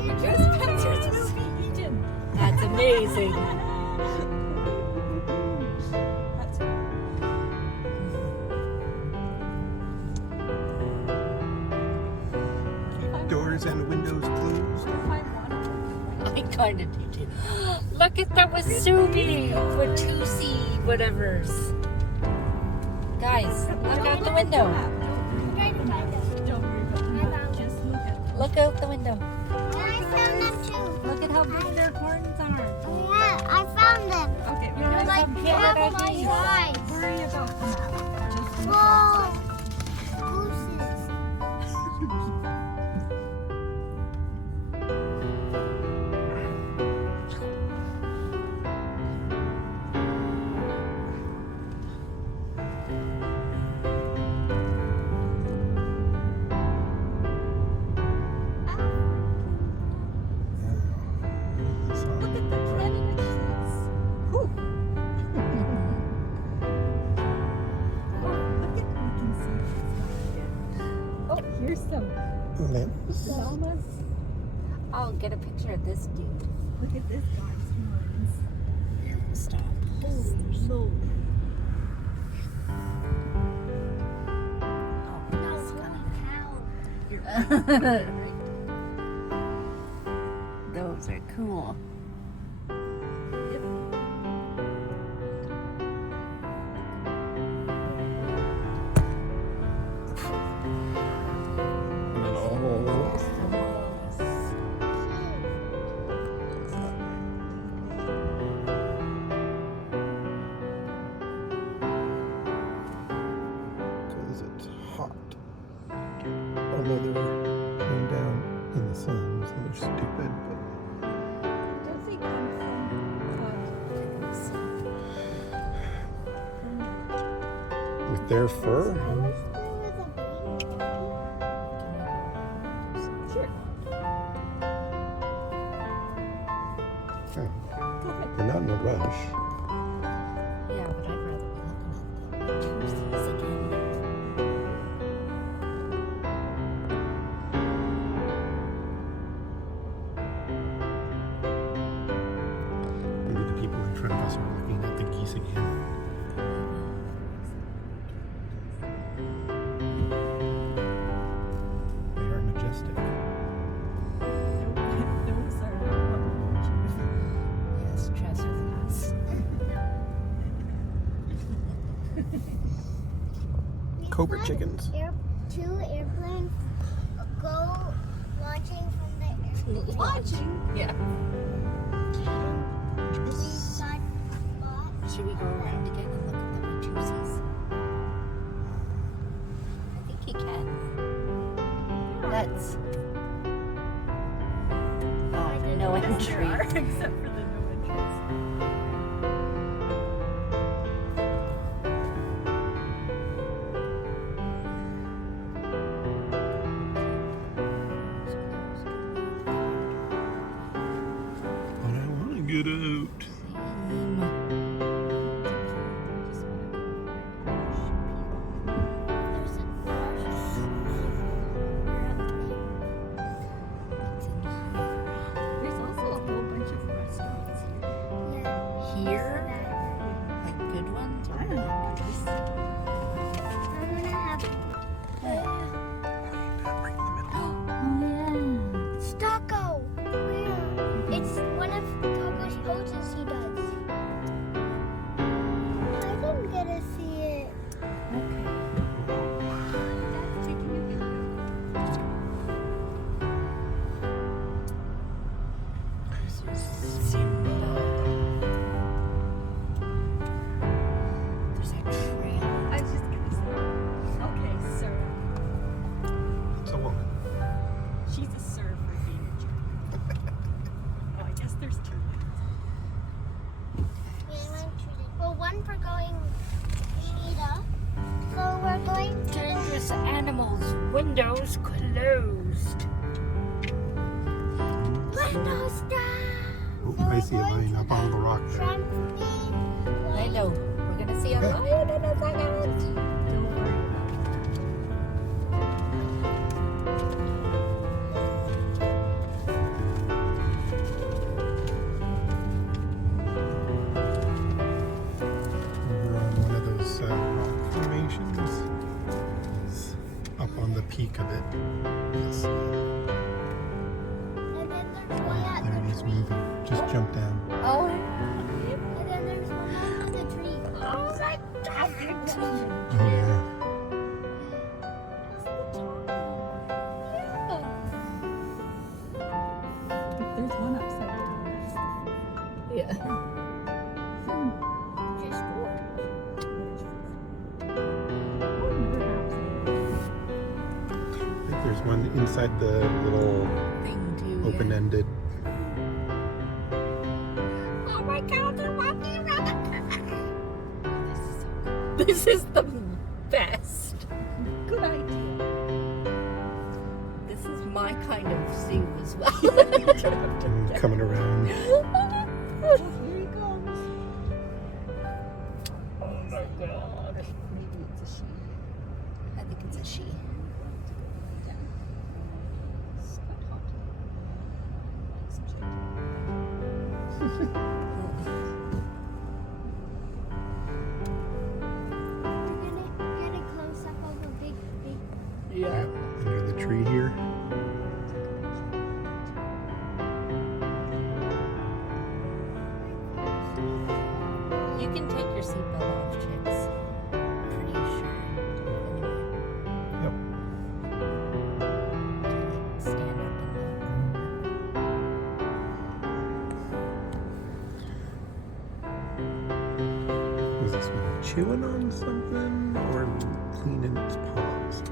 Spencer's movie Eden. That's amazing. Keep doors and windows closed. I kind of do too. Look at that Wasubi Watusi whatevers. Guys, look out the window. Look out the window. I found them too. Look at how big their horns are. Yeah, I found them. Okay, we're They're gonna like They Canada have my geese. eyes. worry about the map. Just Whoa. Gooses. look at the Canada geese. Whew. Look at, we can see this guy again. Oh, here's some llamas. I'll get a picture of this dude. Look at this guy's horns. Stop. Holy moly. Those are cool. Because it's hot. Although they're laying down in the sun, so they're stupid. But Don't they come from with their fur, Sure. okay. They're not in a rush. Yeah, but I'd rather be looking at the Watusis again. Maybe the people in front of us are looking at the geese again. They are majestic. Those are emojis. Yes, trespass. Cobra chickens. Two airplanes go launching from the airplane. Watching. Yeah. We got bought. Should we go around again and look at the Watusis? I think you can. Let's. Oh, no Yes, there entry. are, except for the no entrance. But I want to get out. There's a There's also a whole bunch of restaurants here. Here? Like good ones? I don't know. Just I'm gonna have Right in the middle. Oh, Stocko. Where? It's one of Coco's poses he does. I didn't get to see it. yeah. Okay. Dad's taking a video. There's a trail. I was just gonna say. Okay, sir. It's a woman. She's a sir for being a jerk. Oh, I guess there's two. Well, one for going cheetah. So we're going to Dangerous animals. Windows closed. windows down. Oh, I see it lying up on the rock there. Trampoline. I know. We're gonna see a lion in a second. Don't worry about it. is moving. Just jump down. Oh, And then there's one on the tree. oh my God. Oh yeah. There's one upside down. Yeah. Just four. I think there's one inside the little Thing too. yeah. open-ended. Oh my God, they're walking around the This is the best. Good idea. This is my kind of zoo as well. Coming around. Oh, here he comes. Oh my God. Maybe it's a she. I think it's a she. We're gonna get a close up of a big. Yeah. Under the tree here. You can take your seatbelt off, chicks. Pretty sure. Yep. Stand up Was this one chewing on something or cleaning its paws?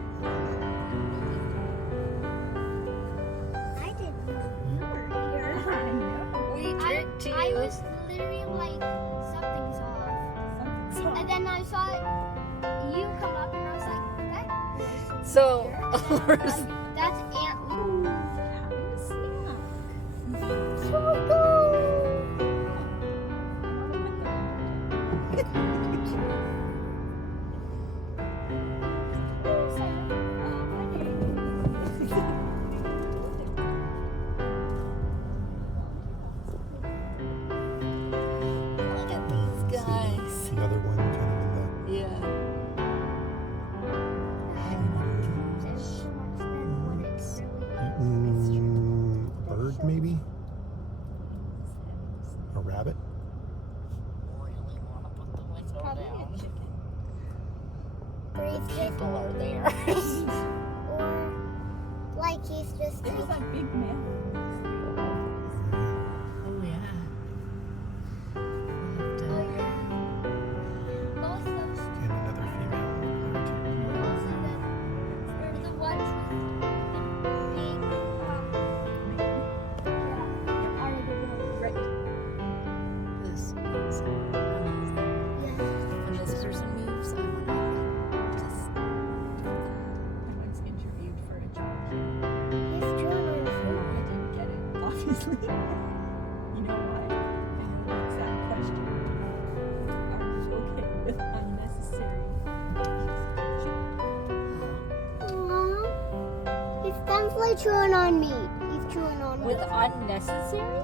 I didn't know you were here. I know. We tricked you. I was literally like, something's off. Something's And then I saw you come up and I was like, that person So, here. Like, that's Aunt Lou. having a snack. So cool. look at these guys. The other one kind of in Yeah. There's so much than what it's the bird maybe? A rabbit? Really want to put the window Probably down. a chicken. really. People are there. Or like he's just There's like, that big man. Oh yeah. We'll have to- oh yeah. Both those And another female. girls and then or the ones with the big yeah, are the ones. Right. This is amazing. Yeah. When this person moves, I want to just I was interviewed for a job here. He's chewing on his I food. didn't get it, obviously. You know why? I had the exact question. Are you okay with unnecessary? Aww. He's definitely chewing on me. He's chewing on me. with unnecessary.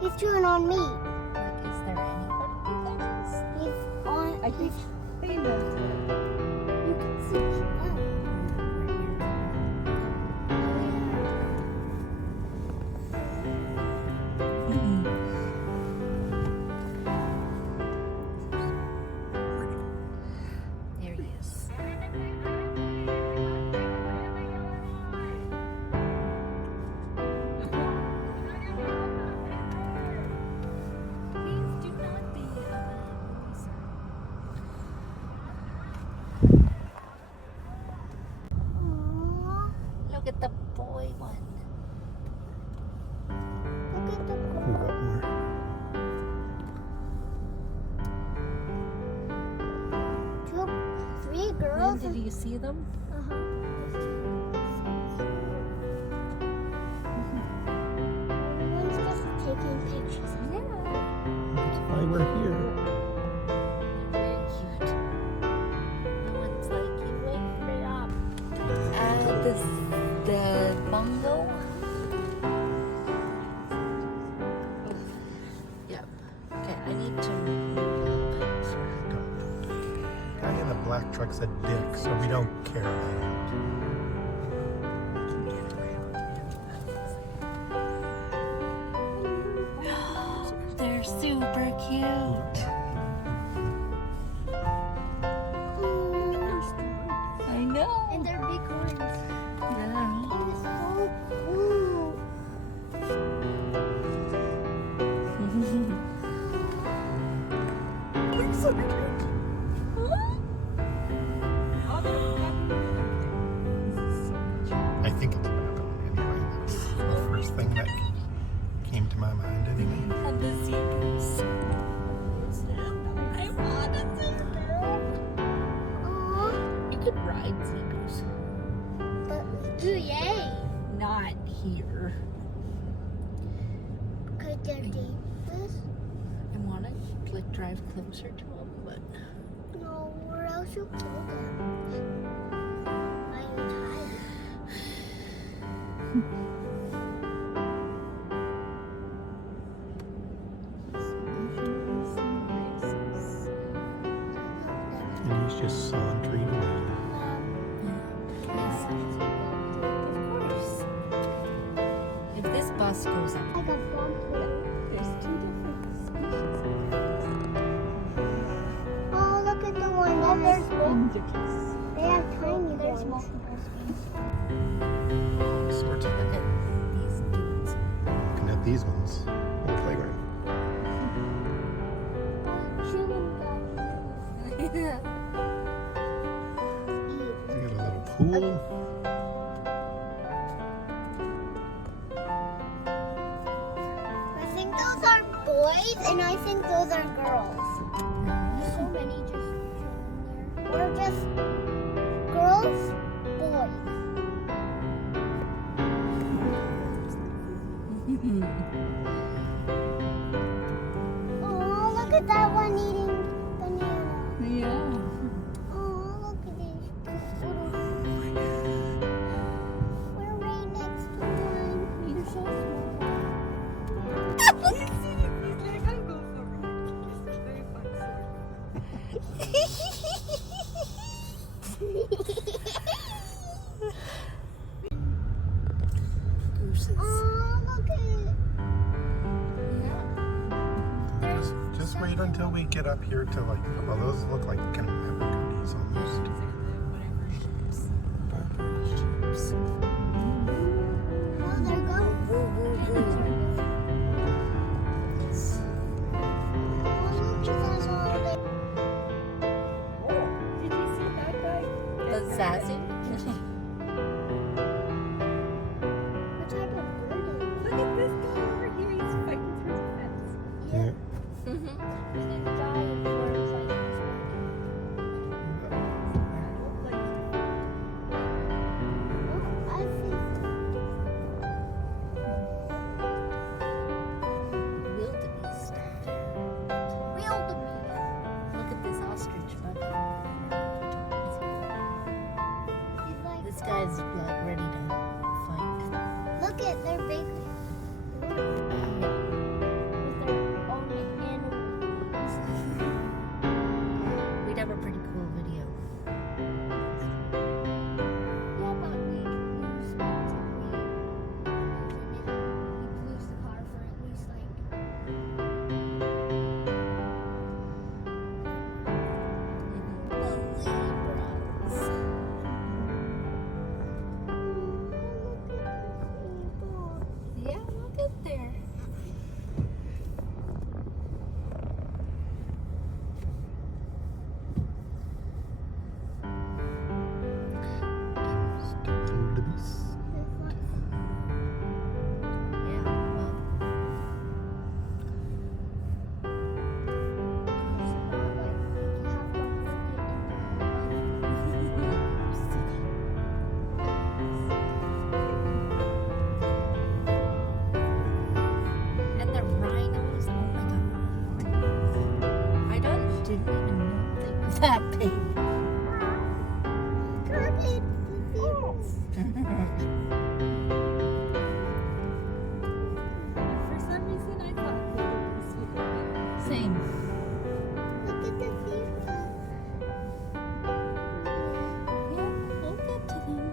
He's chewing on me. Like, is there anybody that is? He's on. I think they left it. You can see. There he is. Please do not be Aww. Look at the boy one. Look at the Move up more. two, three When girls. did you see them? Uh-huh. Everyone's just taking pictures. That's why we're here. Very cute. No one's like, you wake me up. The bongo. Yep. Okay, I need to move a little bit. Guy in the black truck's a dick, so we don't care about him. super cute. I know. And they're big ones. Yeah. It is so cool. I think it's a baboon anyway. That's the first thing that came to my mind anyway. And the zebras. I want a zebra. Aw, You could ride zebras. but yay. Not here. Could they're dangerous? I want to like drive closer to them, but No, or else you'll kill them. Are you tired? And he's just sauntering away. of course. If this bus goes up, I got bumped. There's 2 different species. Oh, look at the one that has Indicates. They have tiny There's ones. multiple species. All sorts of look at these dudes. looking at these ones on the playground. They got a little pool. I think those are boys, and I think those are girls. So many just chilling there. Or just girls, boys. Oh, look at that one eating banana. Yeah. Oh, look at these cute little. We're right next to one. They're so small. He's like, I'll go for it. It's a very fun story. Gooses. Oh, look at it. Just wait until we get up here to like, well, those look like kind of pepper cookies almost. Oh, there goes. Oh, look at that all day. Did you see that guy? The sassy. What type of bird is Look at this guy over here. He's fighting through the fence. it? Yeah. There's giant birds like this one. Like, Oh, I think. Wildebeest. Wildebeest. Look at this ostrich, bud. It's like, This guy's like ready to fight. look at their big. With their own animals. We'd have a pretty cool video. Yeah, but we lose once if we lose the car for at least like. Yeah, look at there. Yeah, well, and the rhinos, oh my god. I didn't even know they were that big. for some reason, I thought wildebeest would be big. Same. Look at the zebra. Yeah, we'll get to them.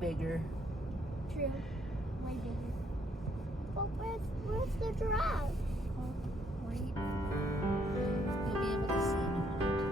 bigger. True. Way bigger. But where's the giraffe? Oh, wait. You'll be able to see in a minute.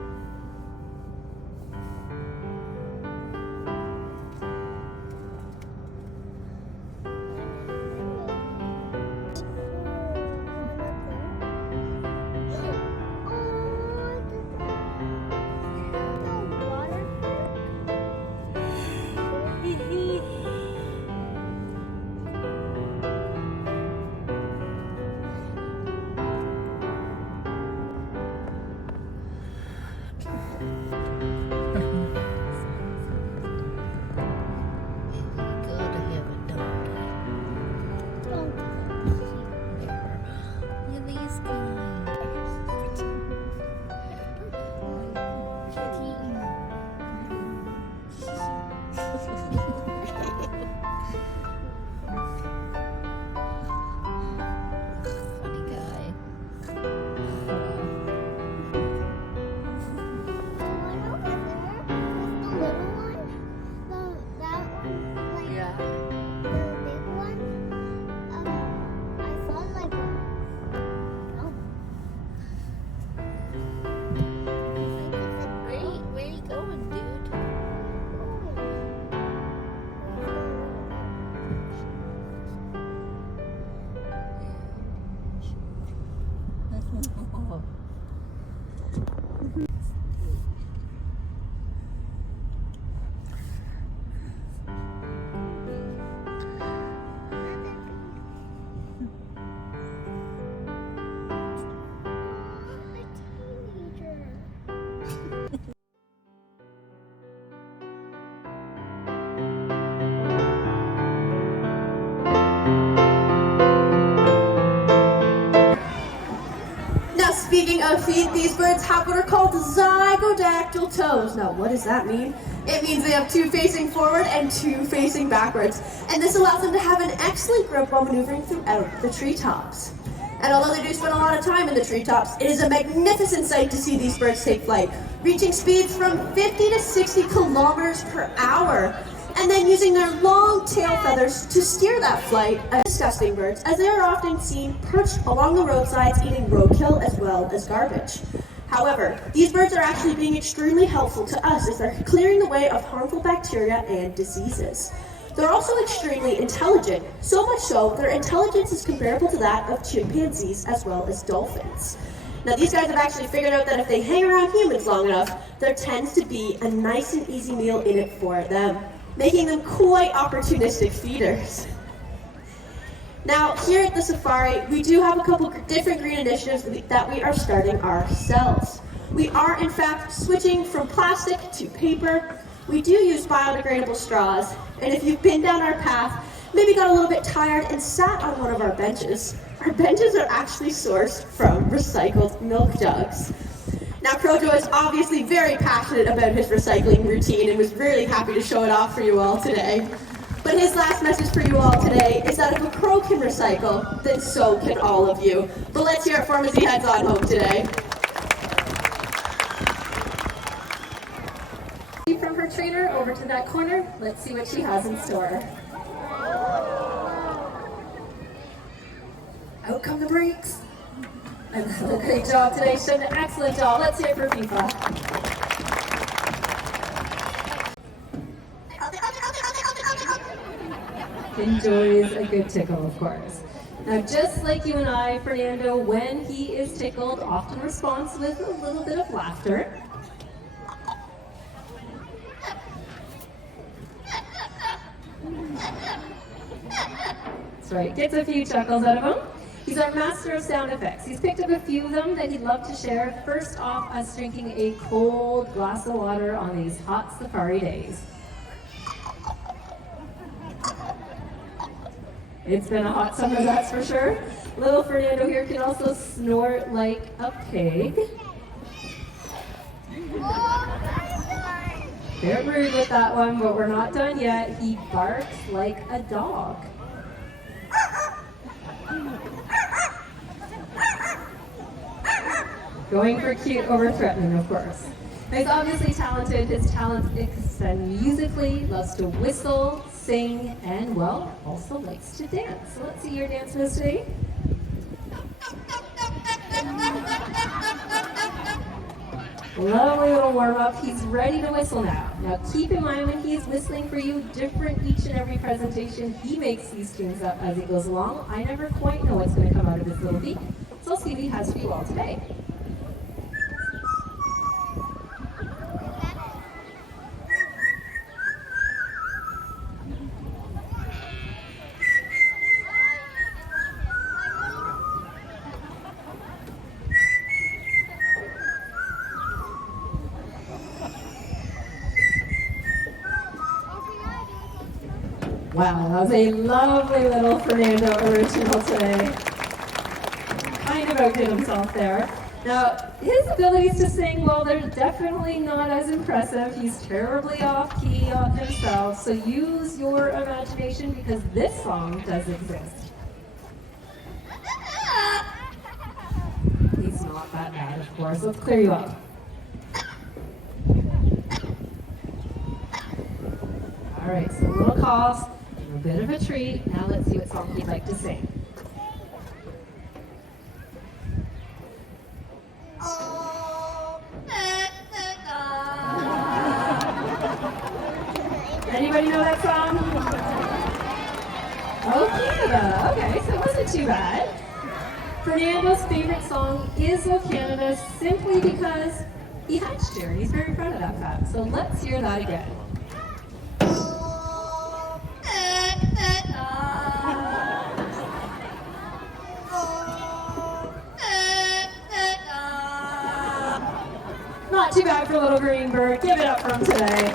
Speaking of feet, these birds have what are called zygodactyl toes. Now, what does that mean? It means they have two facing forward and two facing backwards, and this allows them to have an excellent grip while maneuvering throughout the treetops. And although they do spend a lot of time in the treetops, it is a magnificent sight to see these birds take flight, reaching speeds from 50 to 60 kilometers per hour, and then using their long tail feathers to steer that flight. Disgusting birds, as they are often seen perched along the roadsides eating roadkill as well as garbage. However, these birds are actually being extremely helpful to us as they're clearing the way of harmful bacteria and diseases. They're also extremely intelligent, so much so their intelligence is comparable to that of chimpanzees as well as dolphins. Now, these guys have actually figured out that if they hang around humans long enough, there tends to be a nice and easy meal in it for them, making them quite opportunistic feeders. Now, here at the safari, we do have a couple different green initiatives that we are starting ourselves. We are, in fact, switching from plastic to paper. We do use biodegradable straws, and if you've been down our path, maybe got a little bit tired and sat on one of our benches are actually sourced from recycled milk jugs. Now, Crojo is obviously very passionate about his recycling routine and was really happy to show it off for you all today. But his last message for you all today is that if a crow can recycle, then so can all of you. But let's hear it for him as he heads on home today. From her trainer over to that corner, let's see what she has in store. Out come the brakes. Another great job today, she's done an excellent job. Let's hear it for FIFA. Enjoys a good tickle, of course. Now, just like you and I, Fernando, when he is tickled, often responds with a little bit of laughter. That's right, gets a few chuckles out of him. He's our master of sound effects. He's picked up a few of them that he'd love to share. First off, us drinking a cold glass of water on these hot safari days. It's been a hot summer, that's for sure. Little Fernando here can also snort like a pig. Bit rude with that one, but we're not done yet. He barks like a dog. Going for cute over threatening, of course. He's obviously talented. His talents extend musically, loves to whistle, sing, and, well, also likes to dance. So let's see your dance moves today. Lovely little warm-up. He's ready to whistle now. Now keep in mind when he's whistling for you, different each and every presentation, he makes these tunes up as he goes along. I never quite know what's going to come out of his little beak. So let's see what he has for you all today. Wow, that was a lovely little Fernando original today. Kind of outdid himself there. Now, his abilities to sing, well, they're definitely not as impressive. He's terribly off-key himself, so use your imagination because this song does exist. He's not that bad, of course. Let's clear you up. All right, so a little cough. A bit of a treat. Now let's see what song he'd like to sing. Anybody know that song? Oh, Canada. Okay, so it wasn't too bad. Fernando's favorite song is O Canada simply because he hatched here and he's very proud of that fact. So let's hear that again. Not too bad for little green bird. Give it up for him today.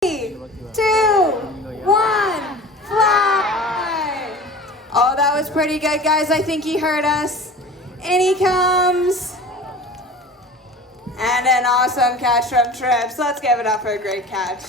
Three, 2, 1, fly! Oh, that was pretty good, guys. I think he heard us. In he comes. And an awesome catch from Trips. Let's give it up for a great catch.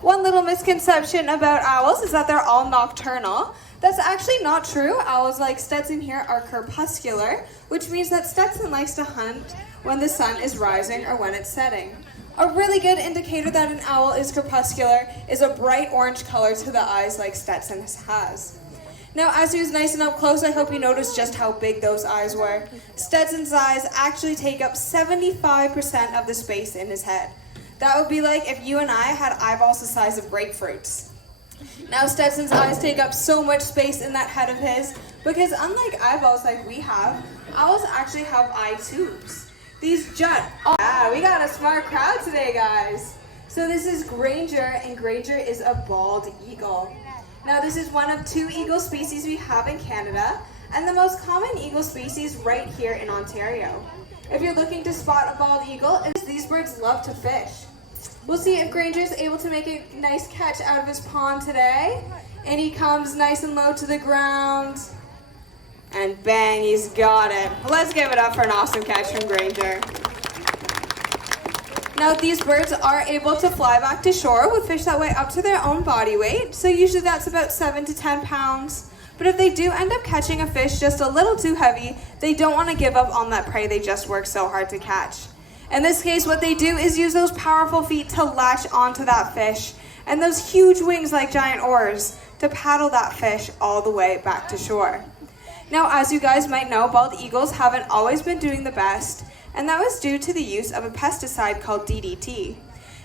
One little misconception about owls is that they're all nocturnal. That's actually not true. Owls like Stetson here are crepuscular, which means that Stetson likes to hunt when the sun is rising or when it's setting. A really good indicator that an owl is crepuscular is a bright orange color to the eyes like Stetson has. Now, as he was nice and up close, I hope you noticed just how big those eyes were. Stetson's eyes actually take up 75% of the space in his head. That would be like if you and I had eyeballs the size of grapefruits. Now, Stetson's eyes take up so much space in that head of his because unlike eyeballs like we have, owls actually have eye tubes. These jut. Oh, yeah, we got a smart crowd today, guys. So this is Granger, and Granger is a bald eagle. Now, this is one of 2 eagle species we have in Canada, and the most common eagle species right here in Ontario. If you're looking to spot a bald eagle, these birds love to fish. We'll see if Granger's able to make a nice catch out of his pond today. And he comes nice and low to the ground. And bang, he's got it. Let's give it up for an awesome catch from Granger. Now, these birds are able to fly back to shore with fish that weigh up to their own body weight. So usually that's about 7 to 10 pounds. But if they do end up catching a fish just a little too heavy, they don't want to give up on that prey they just worked so hard to catch. In this case, what they do is use those powerful feet to latch onto that fish and those huge wings like giant oars to paddle that fish all the way back to shore. Now, as you guys might know, bald eagles haven't always been doing the best, and that was due to the use of a pesticide called DDT.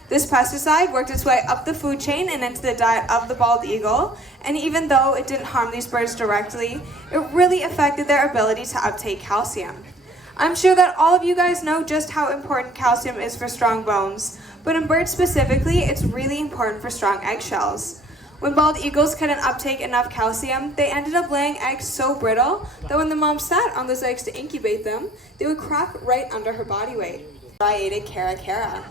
This pesticide worked its way up the food chain and into the diet of the bald eagle, and even though it didn't harm these birds directly, it really affected their ability to uptake calcium. I'm sure that all of you guys know just how important calcium is for strong bones, but in birds specifically, it's really important for strong eggshells. When bald eagles couldn't uptake enough calcium, they ended up laying eggs so brittle that when the mom sat on those eggs to incubate them, they would crack right under her body weight. Striated caracara.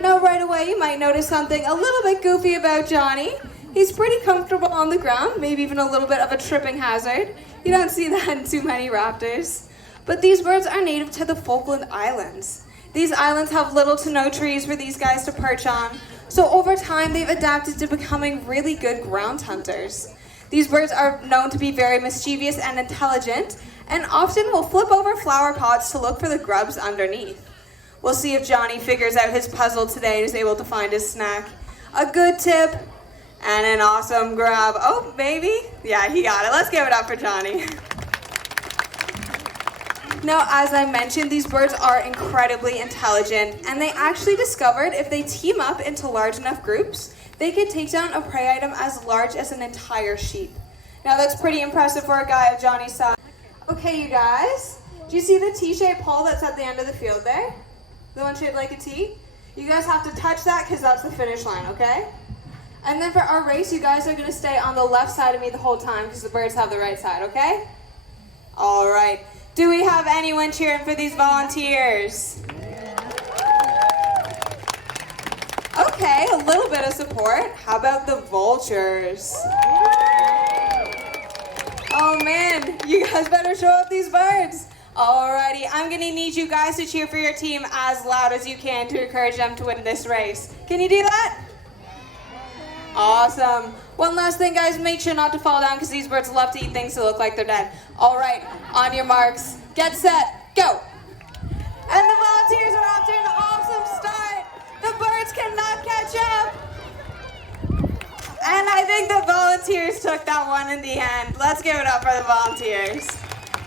Now right away you might notice something a little bit goofy about Johnny. He's pretty comfortable on the ground, maybe even a little bit of a tripping hazard. You don't see that in too many raptors. But these birds are native to the Falkland Islands. These islands have little to no trees for these guys to perch on, so over time they've adapted to becoming really good ground hunters. These birds are known to be very mischievous and intelligent, and often will flip over flower pots to look for the grubs underneath. We'll see if Johnny figures out his puzzle today and is able to find his snack. A good tip and an awesome grab. Oh, maybe? Yeah, he got it. Let's give it up for Johnny. Now, as I mentioned, these birds are incredibly intelligent, and they actually discovered if they team up into large enough groups, they could take down a prey item as large as an entire sheep. Now, that's pretty impressive for a guy of Johnny's size. Okay, you guys, do you see the T-shaped pole that's at the end of the field there? The one shaped like a T? You guys have to touch that because that's the finish line, okay? And then for our race, you guys are going to stay on the left side of me the whole time because the birds have the right side, okay? All right. Do we have anyone cheering for these volunteers? Okay, a little bit of support. How about the vultures? Oh man, you guys better show up these birds. Alrighty, I'm gonna need you guys to cheer for your team as loud as you can to encourage them to win this race. Can you do that? Awesome. One last thing, guys, make sure not to fall down because these birds love to eat things that look like they're dead. All right, on your marks, get set, go. And the volunteers are off to an awesome start. The birds cannot catch up. And I think the volunteers took that one in the end. Let's give it up for the volunteers.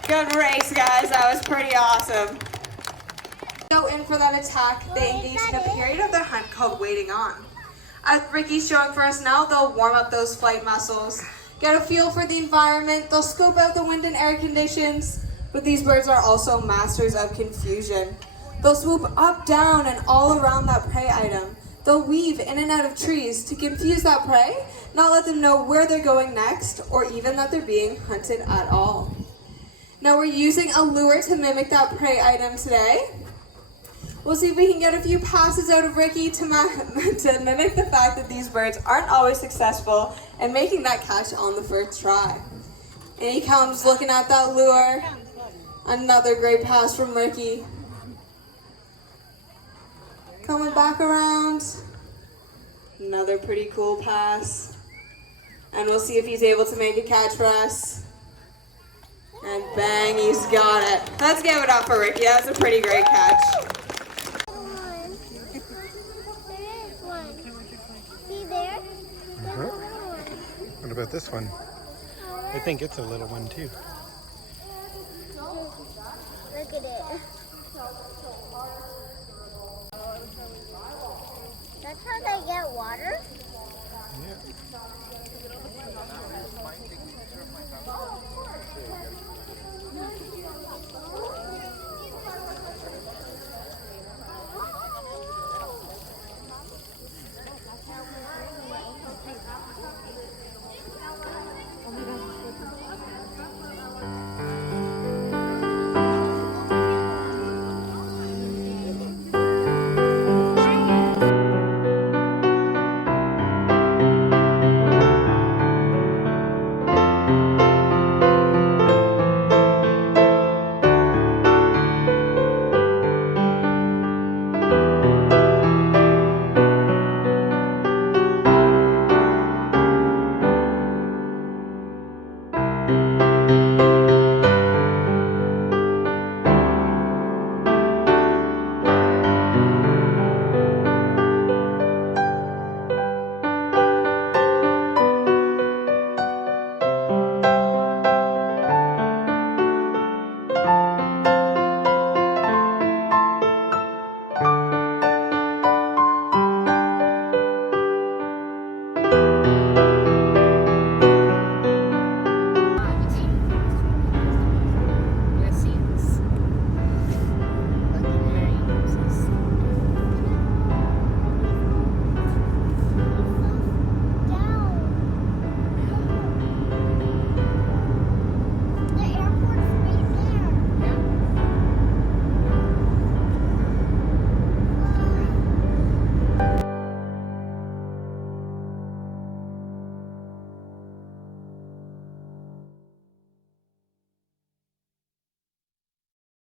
Good race, guys. That was pretty awesome. Go in for that attack. They engage in a period of their hunt called waiting on. As Ricky's showing for us now, they'll warm up those flight muscles, get a feel for the environment, they'll scope out the wind and air conditions, but these birds are also masters of confusion. They'll swoop up, down, and all around that prey item. They'll weave in and out of trees to confuse that prey, not let them know where they're going next, or even that they're being hunted at all. Now we're using a lure to mimic that prey item today. We'll see if we can get a few passes out of Ricky to mimic the fact that these birds aren't always successful in making that catch on the first try. And he comes looking at that lure. Another great pass from Ricky. Coming back around. Another pretty cool pass. And we'll see if he's able to make a catch for us. And bang, he's got it. Let's give it up for Ricky. That was a pretty great catch. What about this one? I think it's a little one too. Look at it. That's how they get water?